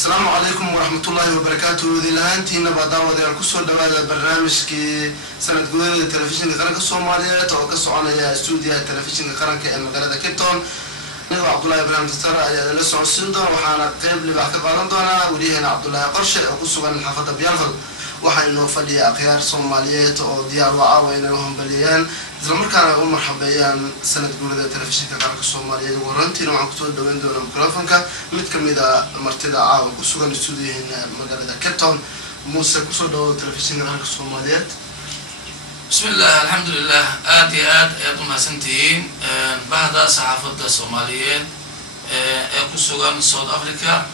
السلام عليكم ورحمة الله وبركاته. ذي لهانتين بعداوة ذي الكسر دوال البرنامج كي سنة جودة التلفزيون قرنك الصومالية توقصوا على استوديو التلفزيون قرنك المقالة كيتون. نبغى عبد الله إبراهيم تسترى على لسه السندر وحنا قبل اللي بعد قرندنا وليه عبد الله قرشة وقصوا عن الحفظة بينفذ وحنا فلي أخيار صوماليات أو ديار وعاوين لهم بليان. زمر كان أقول مرحبا سنة جودة التلفزيون قرنك الصومالية ورنتي نوع كتود دوين دون ميكروفونك متكم إذا مرتدى عاو قصوا عن استوديو هنا المقالة كيتون موسى قصوا دو التلفزيون قرنك الصوماليات. بسم الله الحمد لله آد يا سنتين بعد صحافة الصوماليين كسوغان سود أفريقيا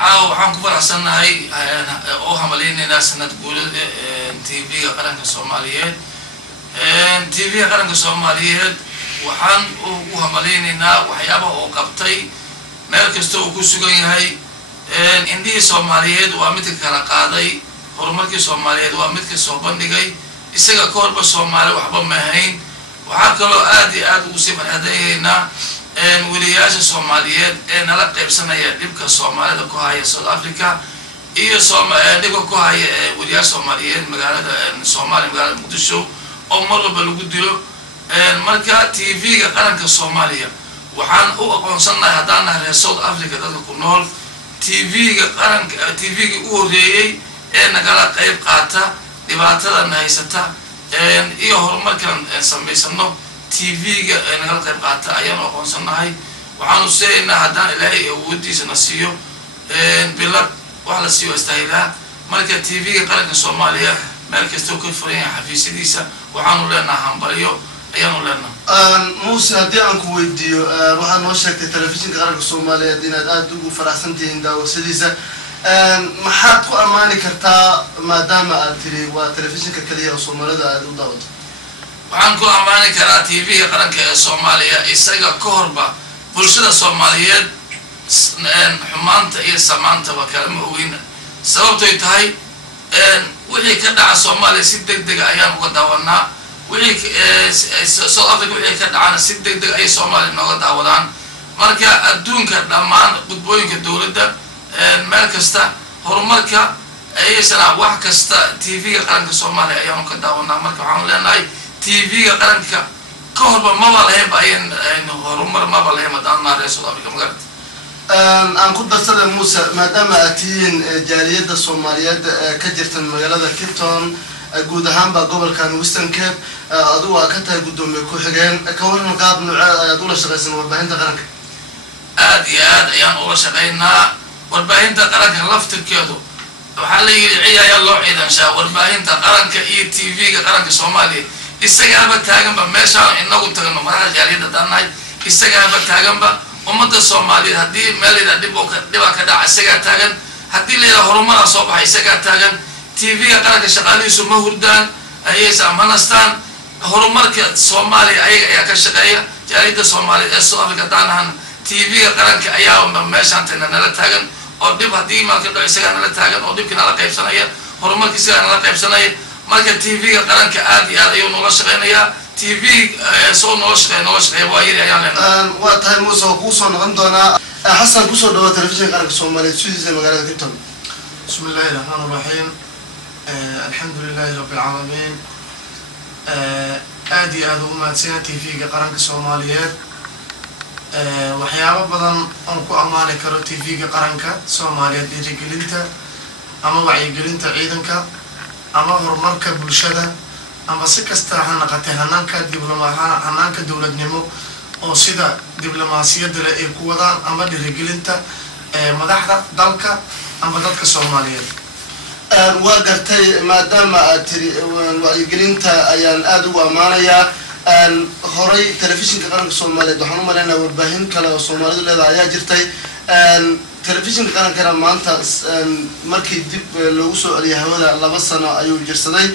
عاو حنكبر عشان هاي أو حملين ناس نتقول تي في قرن الصوماليين تي في قرن الصوماليين وحن وحملين نا وحيابه وقبتي مركز تو كسوغان هاي عندي الصوماليين وامتك كرقادي هرمك الصوماليين وامتك صوبندقي isaga koorba Soomaali waxba ma hayn waxa kale aad ugu sii farxadayna waliyaasha Soomaaliyeed ee nala qaybsanaya dibka Soomaalida ku haya South Africa iyo dibka ku haya waliyaasha Soomaaliyeed magaalada Soomaaliya magaalada Muqdisho oo marba lagu dilo marka TV-ga qaranka Soomaaliya waxaan u aqoonsanahay hadaan nahay South Africa dadka ku nool TV-ga qaranka TV-ga u horeeyay ee nagala qayb qaata dhibaatada nahaysata iyo horumarkan sameysano TV-ga nagala qayb qaata ayaan aqoonsanahay waxaan u sheegnaa hadaan Ilaahay awoodiisa nasiyo bilad wax la siiyo istaayla marka TV-ga qaranka Soomaaliya meel kasta oo ka furan xafiisyadiisa waxaan u leenahay hambaliyo ayaan u leenahay موسى هدي أنكو ويديو waxaan noo sheegtay telefishinka qaranka Soomaaliyeed inaad aad ugu faraxsantihiin daawashadiisa maxaad ku amaani kartaa maadaama aad tiri waa telefishinka kaliya oo Soomaalida aad u daawato waxaan ku amaani karaa TV-ga qaranka ee Soomaaliya isaga ka horba bulshada Soomaaliyeed xumaanta iyo samaanta waa kalama ogeyn sababtoo tahay wixii ka dhaca Soomaaliya si degdeg ah ayaan uga daawanaa wixii South Africa wixii ka dhacana si degdeg ay Soomaaliya nooga daawadaan marka adduunka dhammaan gudbooyinka dawladda meel kasta horumarka ayaysan wax kasta TV-ga qaranka Soomaaliya ayaan ka daawanaa marka waxaan leenahay TV-ga qaranka ka horba ma lahayn ayaan horumar ma lahayn madaan naare South Africa magaalada aan ku darsada Muuse maadaama atiin jaaliyada Soomaaliyeed ka jirta magaalada Cape guud ahaan ba gobolkan Western Cape adigu waa ka tahay gudoomiye ku xigeen ka waran qaab nooca aad ula shaqaysan warbaahinta qaranka aad iyo aad ayaan ula shaqaynaa warbaahinta qaranka laftirkeedu waxa la yiraahdaa loo ciidanshaa warbaahinta qaranka iyo TV-ga qaranka Soomaaliya isagaaba taaganba meeshaan inagu tagno maraha jaaliyada danaay isagaaba taaganba ummadda Soomaaliyeed hadii meelida dib ka dhaca isaga taagan hadii leeyahay horumar soo baxay isaga taagan TV-ga qaranka shaqaalihiisu ma hurdaan ayaysa manastaan horumarka Soomaaliya ayaa ka shaqeeya jaaliyada Soomaaliyeed ee South Africa danahan TV-ga qaranka ayaa meeshaan nala taagan oo dib hadii ma ka dhacisaga nala taagan oo dibkina la qaybsanaya horumarkiisa nala qaybsanaya marka TV-ga qaranka aad iyo aad ayuu noola shaqeynaya TV soo noola shaqeeya waa yiri ayaan leenahay waa tahay Muuse oo ku soo noqon doona Xasan ku soo dhawaad telefishinka qaranka Soomaaliyeed sidii magaalada Cape Town بسم الله الرحمن الرحيم الحمد لله رب العالمين آدي أماتنا TV-ga qaranka Soomaaliyeed waxyaabo badan oo ku amaani karo TV-ga qaranka Soomaaliyeed dhiirigelinta ama wacyigelinta ciidanka ama horumarka bulshada ama si kasta ha noqotay hanaanka dawladnimo oo sida diblomaasiyadda ay ku wadaan ama dhiirigelinta madaxda dalka ama dadka Soomaaliyeed waa gartay maadaama aad tiri wacyigelinta ayaan aad ugu amaanayaa horay telefishinka qaranka Soomaaliyeed waxaan u maleynayaa warbaahin kale oo Soomaalidu leedahay ayaa jirtay telefishinka qaranka maanta markii dib loogu soo celiyay hawada 2 sano ayuu jirsaday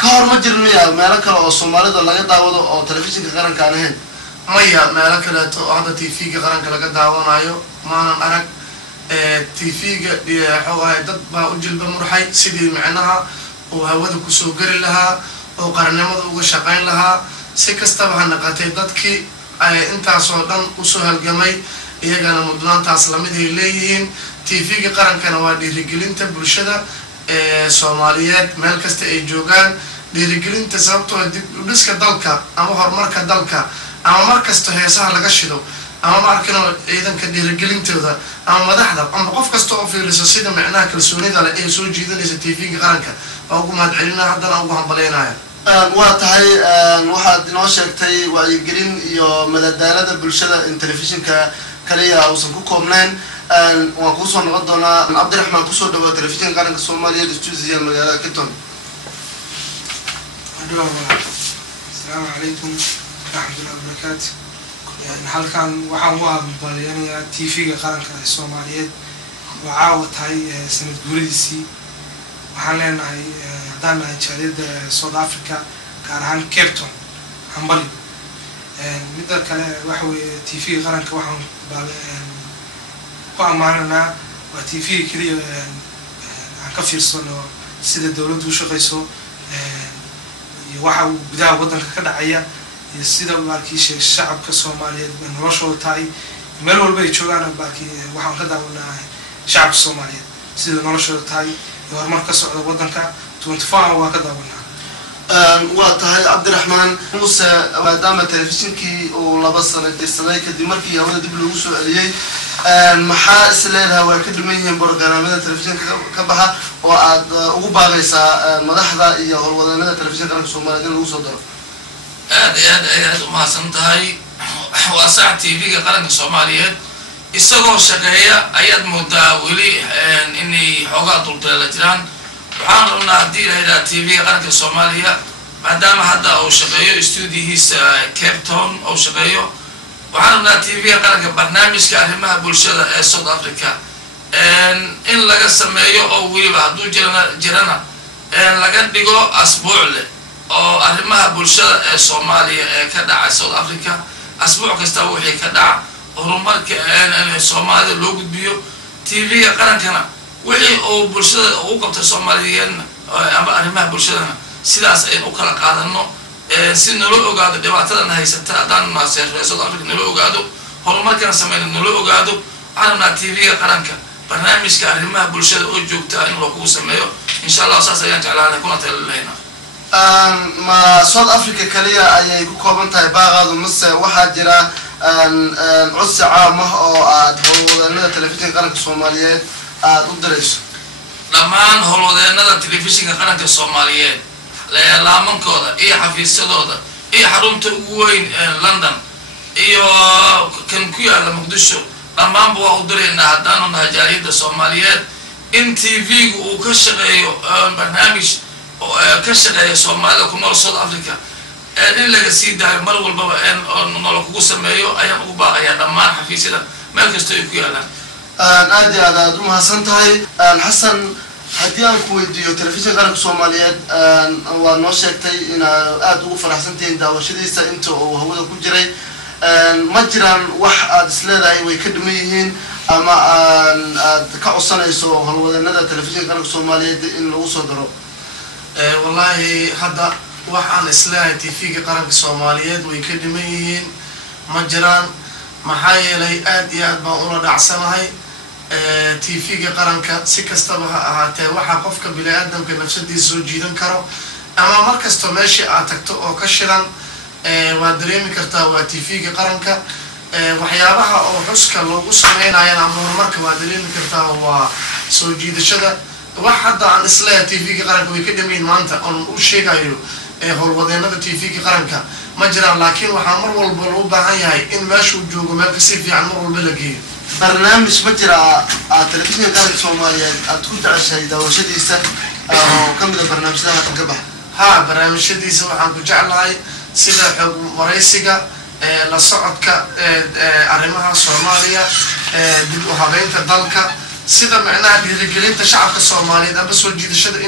ka hor ma jirnaya meelo kale oo Soomaalida laga daawado oo telefishinka qaranka aan ahayn maya meelo kale oo hada TV-ga qaranka laga daawanayo maanan arag TV-ga xoogaa dad baa u jilba murxay sidii macnaha oo hawada ku soo gari lahaa oo qarannimada uga shaqayn lahaa si kasta waxaan naqatay dadkii ay intaas oo dhan u soo halgamay iyagana mudnaantaas lamid ay leeyihiin TV-ga qarankana waa dhiirigelinta bulshada Soomaaliyeed meel kasta ay joogaan dhiirigelinta sababtoo dib u dhiska dalka ama horumarka dalka ama markasta heesaha laga shido ama markano ciidanka dhiirigelintooda ama madaxda ama qof kasta oo fiiriso sida macnaha kalsoonida leh ay soo jiidanaysa TV-ga qaranka oo ugu mahadcelinaa haddana ugu hambaleynaaya waa tahay waxaad inoo sheegtay wacyigelin iyo madadaalada bulshada in telefishinka kaliya uusan ku koobnayn waan kusoo noqon doonaa cabdiraxmaan kusoo dhawo telefishinka qaranka Soomaaliyeed studio magaalada Kiton. السلام عليكم ورحمة الله وبركاته. يعني halkan waxaan u hambaleynayaa TV-ga qaranka Soomaaliyeed وعاود هاي سنة جوريسي وحنا هاي دانا جاليد سود أفريقيا كارهان كيبتون همبلي مدة كلا وحوي TV قرن كوحهم معنا وTV كذي عن كفير صنو سيد الدولة وش قيسو وحو بدأ وطن كذا عيا سيد بالكيش الشعب كصومالي من رشوا تاي ملول بيتشوغانا باكي وحو كذا ولا شعب الصومالي سيد رشوا تاي يورمر كسر وطن كا تونتفاع وكذا ولا واتهاي عبد الرحمن موسى مادام تلفزيونكي ولبصنا الدستاني كدمركي هذا دبلو سؤالي maxaa isleedahay waa ka dhiman yihiin barnaamijyada telefishinka ka baxa oo aad ugu baaqaysaa madaxda iyo howlwadeennada telefishinka qaranka Soomaaliyeed lagu soo daro aad u mahadsan tahay waa sax TV-ga qaranka Soomaaliyeed isagoo shaqeeya ayaad moodaa weli inay xoogaa duldeela jiraan waxaan rabnaa haddii la yidhaha TV-ga qaranka Soomaaliya maadaama hadda uu shaqeeyo stuudiyihiisa Cape Town uu shaqeeyo وعندنا TV قرنك برنامج كأهمها بالشدة South Africa إن لقى سمايو أو ويبا دو جرنا إن لقى بيجو أسبوع له أو أهمها بالشدة Soomaaliya كدع South Africa أسبوع كستوحي كدع ورمرك إن Soomaaliya لوجد بيو TV قرنكنا وحي أو بالشدة أو قبض Soomaaliين أما أهمها بالشدة سلاس إن أكل قادنو si nolo ogaado dhibaatadan haysata hadaan maaseeyo South Africa nolo ogaado horumarkan sameeyay nolo ogaado aanna TV-ga qaranka barnaamijka arrimaha bulshada oo joogta in loo ku sameeyo insha Allah saas ayaan jeclaanahay kuna talaleeyna ma South Africa kaliya ayay ku kooban tahay baaqadu mise waxa jira codsi caam ah oo aad howlwadeennada telefishinka qaranka Soomaaliyeed aad u dirayso dhammaan howlwadeennada telefishinka qaranka Soomaaliyeed laamankooda iyo xafiisyadooda iyo xarunta ugu weyn London iyo kan ku yaala Muqdisho dhammaanba waa u direynaa haddaanu nahay jaaliyadda Soomaaliyeed in TV-gu uu ka shaqeeyo barnaamij ka shaqeeya Soomaalida ku nool South Africa in laga sii daayo mar walbaba nolol kugu sameeyo ayaan ugu baaqayaa dhammaan xafiisyada meel kasta ay ku yaalaan aad iyo aad u mahadsan tahay Xasan haddii aan ku weydiiyo telefishinka qaranka Soomaaliyeed waa noo sheegtay in aad ugu faraxsantahay daawashadiisa inta uu hawada ku jiray ma jiraan wax aad isleedahay way ka dhiman yihiin ama aad ka codsanayso howlwadeennada telefishinka qaranka Soomaaliyeed in lagu soo daro wallahi hadda wax aan isleeyahay TV-ga qaranka Soomaaliyeed way ka dhiman yihiin ma jiraan maxaa yeelay aad iyo aad baan ula dhacsanahay TV-ga qaranka si kastaba ha ahaatee waxa qofka bini'aadamka nafsadiisa soo jiidan karo ama markasta meeshii aad tagto oo ka shidan waa dareemi kartaa waa TV-ga qaranka waxyaabaha oo xuska loogu sameynayana ama horumarka waa dareemi kartaa waa soo jiidashada wax hadda aan isleeyahay TV-ga qaranka way ka dhamayn maanta oon u sheegayo howlwadeennada TV-ga qaranka ma jiraan laakiin waxaa mar walba loo baahan yahay in meeshuu joogo meel ka si fiican mar walba la geeyo barnaamij ma jira telefishinka qaranka Soomaaliyeed aad ku jeceshahay daawashadiisa oo kamid ah barnaamijyada ka bax barnaamijyadiisa waxaan ku jeclahay sida xog waraysiga la socodka arrimaha Soomaaliya dib u habeynta dalka sida macnaha dhiirigelinta shacabka Soomaaliyeed ama soo jiidashada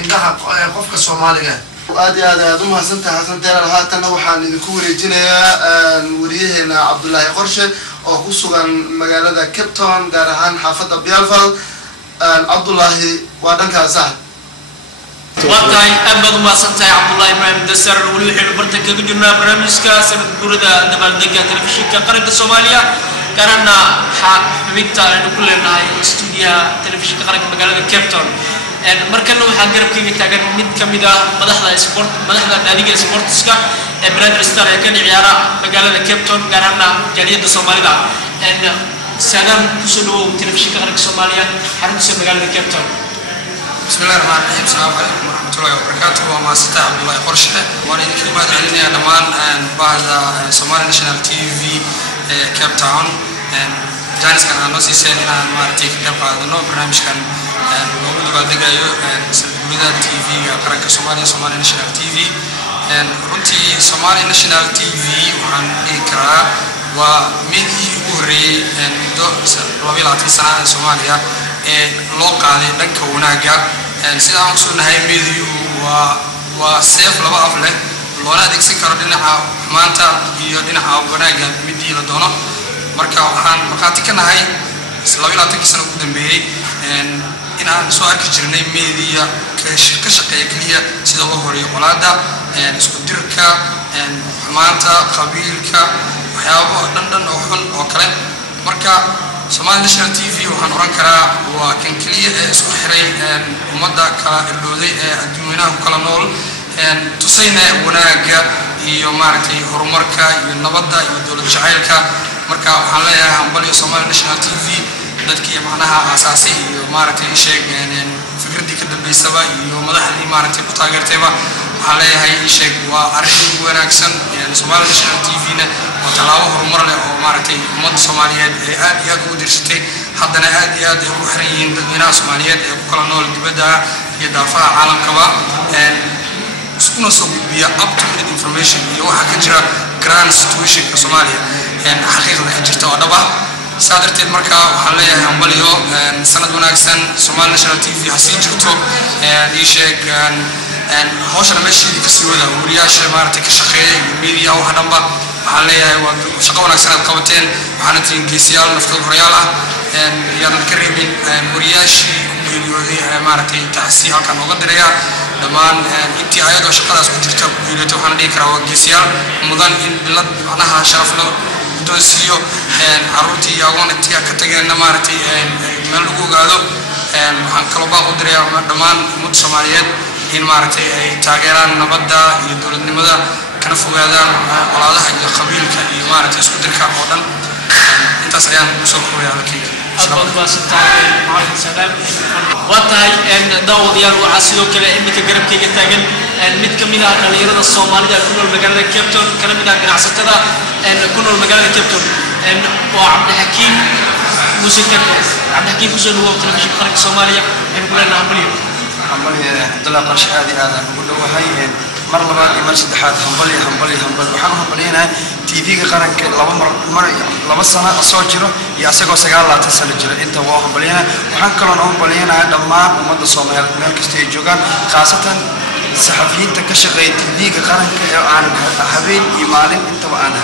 indhaha qofka Soomaaliga aad iyo aad u mahadsantahay Xasan Teerar haatan waxaan idinku wareejinayaa wariyaheena Cabdullaahi Qorshe oo ku sugan magaalada Cape Town gaar ahaan xaafadda Bialfal Cabdullaahi waa dhankaas وقتاي أبغى ما صنعي عبد الله إبراهيم دسر ولي حلو برتك كجنا برنامج كاسر بوردا دبل دقة تلفزيون كقرية الصومالية قررنا حبيبتا إنه كلنا استوديو تلفزيون قرنك مقالة كابتن markana waxaa garabkayga taagan mid kamid ah madaxda naadiga sportska ee Brother Star ee ka ciyaara magaalada Cape Town gaar ahaan jaaliyada Soomaalida saadam kusoo dhawow telefishinka qaranka Soomaaliya xarunta magaalada Cape Town. Bismillahir Rahmanir Rahim. Assalamu alaykum wa rahmatullahi wa barakatuh. Wa ma sita Abdullah Qorshe waan idin mahad celinaya dhamaan bahda Somali National TV Cape Town jaanis kan aan siiseen inaan maartay ka qaadano barnaamijkan loogu dabaaldegayo sanadguurida TV-ga qaranka Soomaaliya Somali National TV runtii Somali National TV waxaan dhihi karaa waa midii ugu horeeyay muddo 22 sano ee Soomaaliya ee loo qaaday dhanka wanaaga sida aan soo nahay midii waa seef laba af leh loona adeegsan karo dhinaca maanta iyo dhinaca wanaaga midii la doono marka waxaan markaati ka nahay 22 sano ugu dambeeyay in aan soo arki jirnay media ka shaqeeya kaliya sida loo horeeyo qolaada isku dirka maanta qabiilka waxyaabo dhan oo xun oo kale marka Somali National TV waxaan oran karaa waa kan kaliya ee isku xiray ummadda kala irdhooday ee adduunyada ku kala nool tusayna wanaaga iyo maaragtay horumarka iyo nabadda iyo dawlad jacaylka marka waxaan leeyahay hambaliyo Somali National TV dadkii macnaha asaasi iyo maaragtay sheegeen fikradii ka dambeysaba iyo madaxdii maaragtay ku taageertayba waxaan leeyahay sheeg waa arrin wanaagsan Somali National TV-na waa talaabo horumar leh oo maaragtay ummadda Soomaaliyeed ee aad iyo aad ugu dirsatay haddana aad iyo aad ugu xiran yihiin dadweynaha Soomaaliyeed ee ku kala nool dibadda iyo daafaha caalamkaba iskuna soo gudbiya up-to-date information iyo waxa ka jira grand situation-ka Soomaaliya xaqiiqda ka jirta oo dhab ah sadarteed marka waxaan leeyahay hambaliyo sanad wanaagsan Somali National TV hasii jirto sheeg hawshan meeshii ka sii wada wariyaasha maaragtay ka shaqeeya media waxa dhanba waxaan leeyahay waa shaqo wanaagsan aad qabateen waxaana tiin geesiyaal naftooda horeyaal ah yaan ka reebin wariyaashii geeriyooday maaragtay taasi halkan uga diraya dhamaan intii ayadoo shaqadaas ku jirta geeriyooday waxaan dhihi karaa waa geesiyaal mudan in bilad macnaha sharaf leh doosiyo caruurtii iyagoon intii ka tageenna maaragtay meel lagu ogaado waxaan kaloo baaq u dirayaa dhamaan ummadda Soomaaliyeed in maaragtay ay taageeraan nabadda iyo dawladnimada kana fogaadaan colaadaha iyo qabiilka iyo maaragtay isku dirka oo dhan intaas ayaan soo koobayaa halkii أبغى بس تعال معك سلام وقتها إن داود يا روح عسلو كلا إنك قرب كي جتاجن إن متكملة على يرد الصومالي ده كل المجال الكابتن كلام ده كنا عصتها إن كل المجال الكابتن إن وعبد الحكيم مسكت عبد الحكيم فوزن هو تلفزيون قناة الصومالية إن كلنا عمليه عبد الله قرش هذا نقول له هاي مر مرات مر سدحات همبلي وحنا همبلينا تي في قرن مر لما سنة أصوجره ياسقو سجال لا تسجل أنت واه همبلينا وحنا كلنا همبلينا لما ومد الصومال مركز تيجوكان خاصة الصحفيين تكشغي تي في قرن عن حبيب إيمان أنت وأنا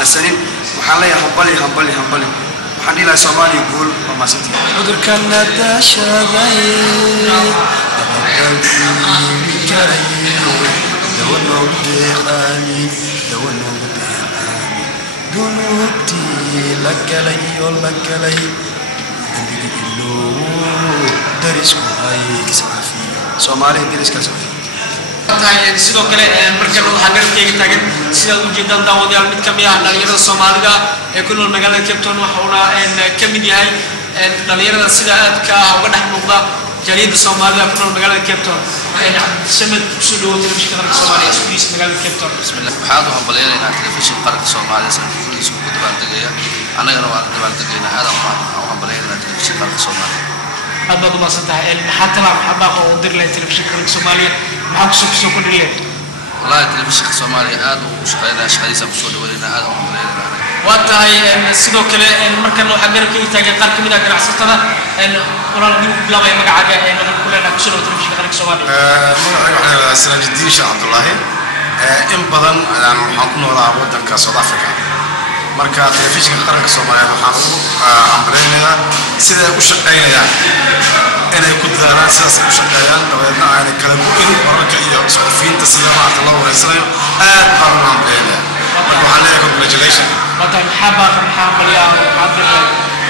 لسنين وحنا يا همبلي وحنا لا صومالي يقول وما ستي عذر كان تشغي دونوتي لك لي درس كويس صافي سومالي درس كصافي tahay sidoo kale markan waxa garabkayga taagan sida uu jeedaan daawadayaal mid kamid ah dhalinyarada Soomaalida ee ku nool magaalada Cape Town waxaana kamid yahay dhalinyarada sida aadka ah uga dhex muuqda jaaliyada Soomaalida ku nool magaalada Cape Town samad kusoo dhawo telefishinka qaranka Soomaaliya iskudiisa magaalada Cape Town bismillah waxaad u hambalyeynaa telefishinka qaranka Soomaaliya sanadkiisa ku dabaaldegaya annagana waa dabaaldegayna aad u hambalyeynaa telefishinka qaranka Soomaaliya أبغى ما صنعه حتى لو حبا أقدر له تلفزيون كريم سوماليا معك سوق كل الليل. والله تلفزيون سوماليا هذا وشغلنا شغالين سبسود ولنا هذا وعملنا. وقتها السيدو كله المركز لو حجر كي تاجر قال كم إذا كان عصتنا ولا نجيب بلا ما يمقع حاجة كلنا كسر تلفزيون كريم سوماليا. أنا سراج الدين شاه عبد الله إن بدن حكون ولا عبود كسود أفريقيا. marka telefishinka qaranka Soomaaliyeed waxaan ugu amreenayaa sida ay u shaqeynayaan inay ku dadaalaan sidaas u shaqeeyaan dabeedna aanay kala go'in wararka iyo suxufiyiinta sida maanta loo wareysanayo aad baan u amreenayaa waxaan leeyahay congratulation وطن حابة حابة يا حابة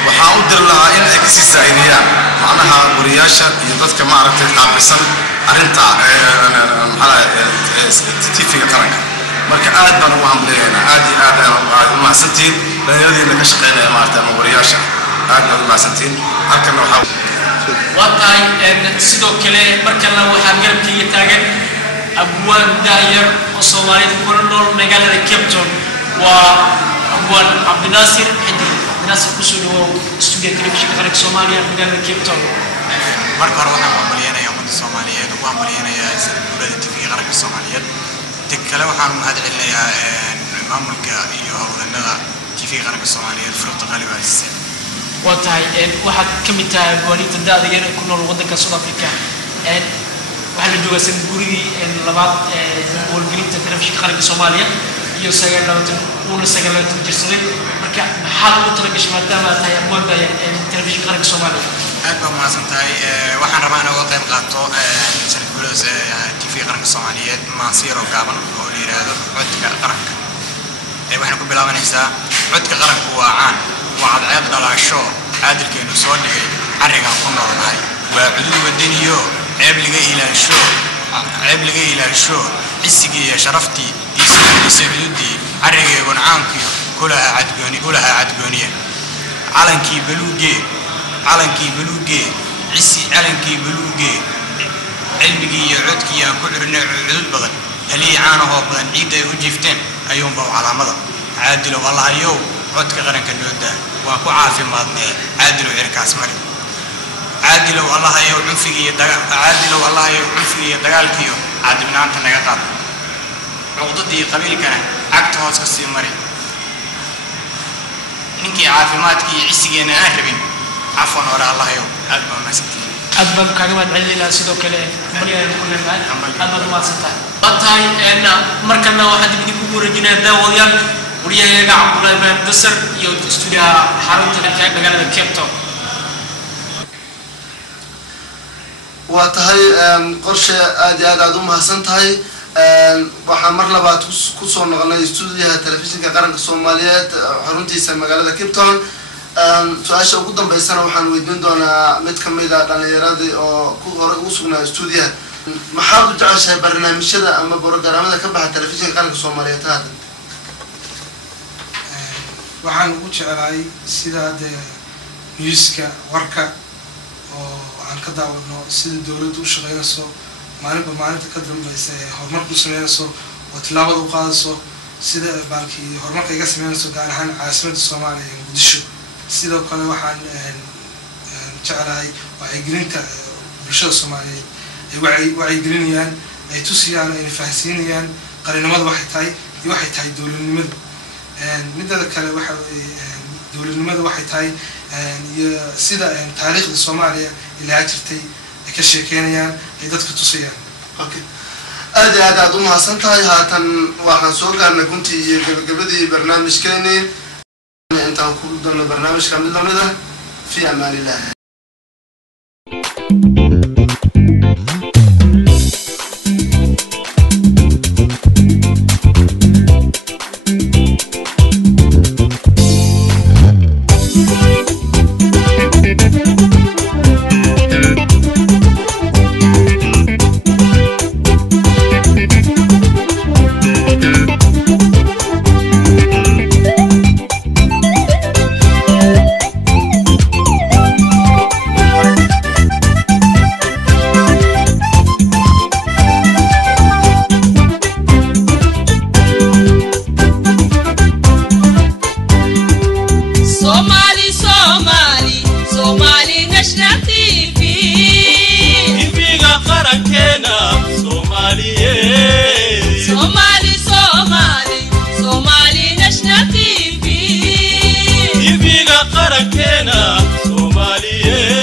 waxaan u dir lahaa in ay kasii saa'ideeyaan macnaha wariyaasha iyo dadka maaragtay qaabilsan arrinta TV-ga qaranka marka aad baan ugu hambalyeynaa aad iyo aad aad u mahadsantihiin dhalinyaradiina ka shaqeynaya maaragtay ama wariyaasha aad baad u mahadsantihiin halkana waxaa وطن سيدو كله مركنا وحنجر كي يتاجر أبوان داير وصومالي كلهم مجال كيبتون وأبوان عبد الناصر حدي الناس كسر هو استوديو تلفزيون كهرك صوماليا مجال كيبتون مركنا وحنا يوم الصومالية دوام مليانة يا سيد TV كهرك الصومالية تكلم وحنا مهد علنا يا المملكة يهودنا TV كهرك الصومالية الفرق غالبا السن وتاي واحد كميتا وليد الداد يعني كنا الوضع كسود أفريقيا واحد الجوا سنقولي لبعض والجريمة تلفزيون خارج الصومالية يسجل لو سجل تجسري مركب حال وترك شمالته ما تاي أبوان ده تلفزيون خارج الصومالية أكبر ما سنتاي وحنا رمانا وقيم قطو سنقول TV خارج الصومالية ما صير وقابل قولي هذا عدك قرنك وحنا كل بلا من إحساء عدك قرنك هو عان وعد عيب على الشو عادل كأنه صادق عرق عقنا والله وعدود الدنيا عيب لقي إلى الشو عيب لقي إلى الشو عسقي شرفتي يسبدودي عرق يكون عنك كلها عدقونية علنكي بلوجي عسي علنكي بلوجي علمي عدكي يا كل عدود بدن هلي عانه بدن عيد وجفتين أيوم بو على مضى عادل والله يوم عدك غرنك النودا وأكو عافي ماضني عادل وعركاس مري عادل والله يو عنفقي عادل والله يو عنفقي دقالكيو عادل من أنت نقاط عقدتي قبيل كان عقد هوس كسي مري إنكي عافي ماتكي عسقي أنا أهربين عفوا ورا الله يو أدبا ما ستي أدبا كعمد علي لا سيدو كله مريا كل المال أدبا ما ستة بطاي أن مركنا واحد بدي بقول رجنا ده ويان وريا يجا عبد الله بن دسر يود استوديو حارون تلقى مجال كيبتون وتهي قرشة أدي أدوم حسن تهي وحمر لبعض كسر نقلنا استوديو تلفزيون كقرن الصوماليات حارون تيسا مجال كيبتون سؤال شو قدام بيسنا وحن ويدين دونا متكمل دانا يرادي أو كوره وصلنا استوديو محاول تعيش برنامج شذا أما برنامج هذا كبه التلفزيون كقرن الصوماليات هذا waxaan ugu jecelahay sida newska warka oo aan ka daawano sida dawladdu u shaqeynayso maalinta ka dambaysa horumarku sameynayso oo tilaabada u qaadayso sida baalkii horumarka iga sameynayso gaar ahaan caasimadda Soomaaliya ee Muqdisho sidoo kale waxaan jecelahay wacyigelinta bulshada Soomaaliyeed ay wacyigelinayaan ay tusiyaan ay fahansiinayaan qaranimada waxay tahay dawladnimada midda kale waxa dawladnimada waxay tahay sida taariikhda Soomaaliya ilaa jirtay ay ka sheekeynayaan ay dadka tusayaan okay aad u mahadsan tahay haatan waxaan soo gaarnay guntii iyo gabagabadii barnaamijkeeni intaan ku doono barnaamijka mid lamid ah fi amaanillah قرنكنا صوماليين